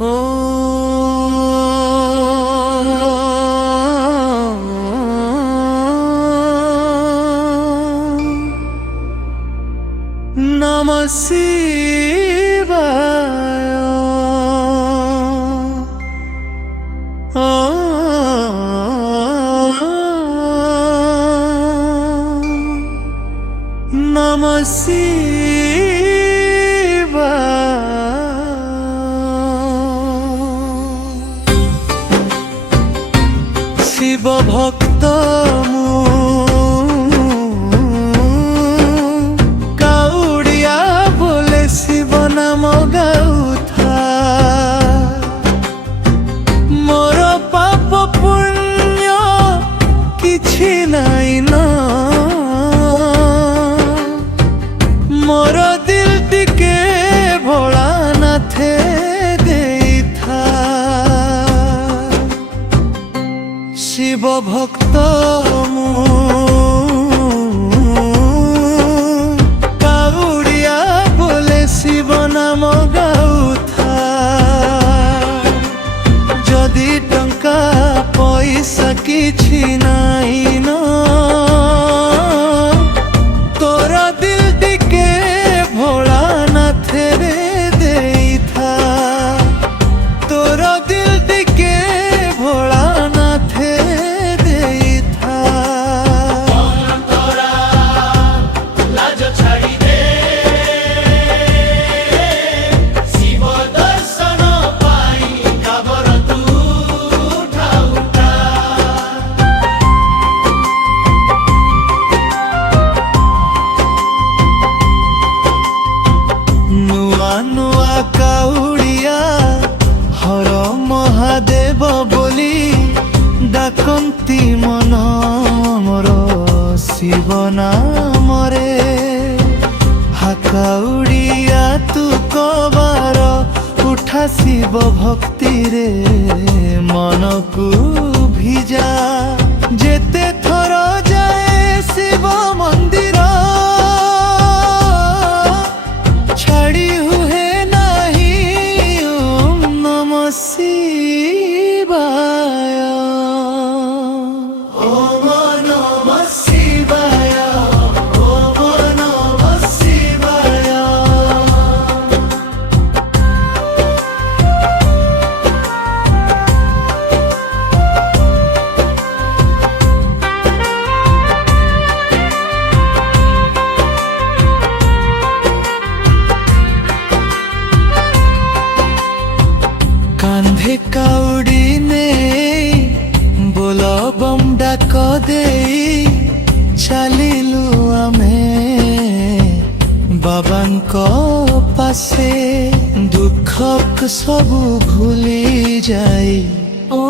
ও নমঃ শিবায়। ও নমঃ শিবায়। শিব ভক্ত কাউড়িয়া বলে শিব নাম গাউথা। মোর পাপ পুণ্য কিছু নাই ন, মোর দিল টিকে ভোলানাথে দেইথা। শিব ভক্ত কাউড়িয়া বলে শিব নাম গাউথা। যদি টঙ্কা পয়সা কিছু নাই ন, তোর দিল টিকে ভোলানাথে দেইথা। তোর দিল টিকে ভোলানাথে দেইথা। ନୂଆ କାଉଡ଼ିଆ ହର ମହାଦେବ ବୋଲି ଡାକନ୍ତି ମନ ମୋର ଶିବ ନାମରେ। ହାକାଉଡ଼ିଆ ତୁ କବାର ଉଠା ଶିବ ଭକ୍ତିରେ ମନକୁ ଭିଜା। ଯେତେ ଥର ଯାଏ ଶିବ ମନ୍ଦିର ଛାଡ଼ି ହୁଏ ନାହିଁ ଓಂ ନମଃ ଶିବାୟ। ଓಂ ନମଃ ଶିବାୟ, ଓಂ ନମଃ ଶିବାୟ। কান্ধে কাউড়ি নেই ବୋଲ ବମ୍ ଡାକ ଦେଇ ଚାଲିଲୁ ଆମେ ବାବାଙ୍କ ପାଶେ। ଦୁଃଖ ସବୁ ଭୁଲି ଯାଇ ଓ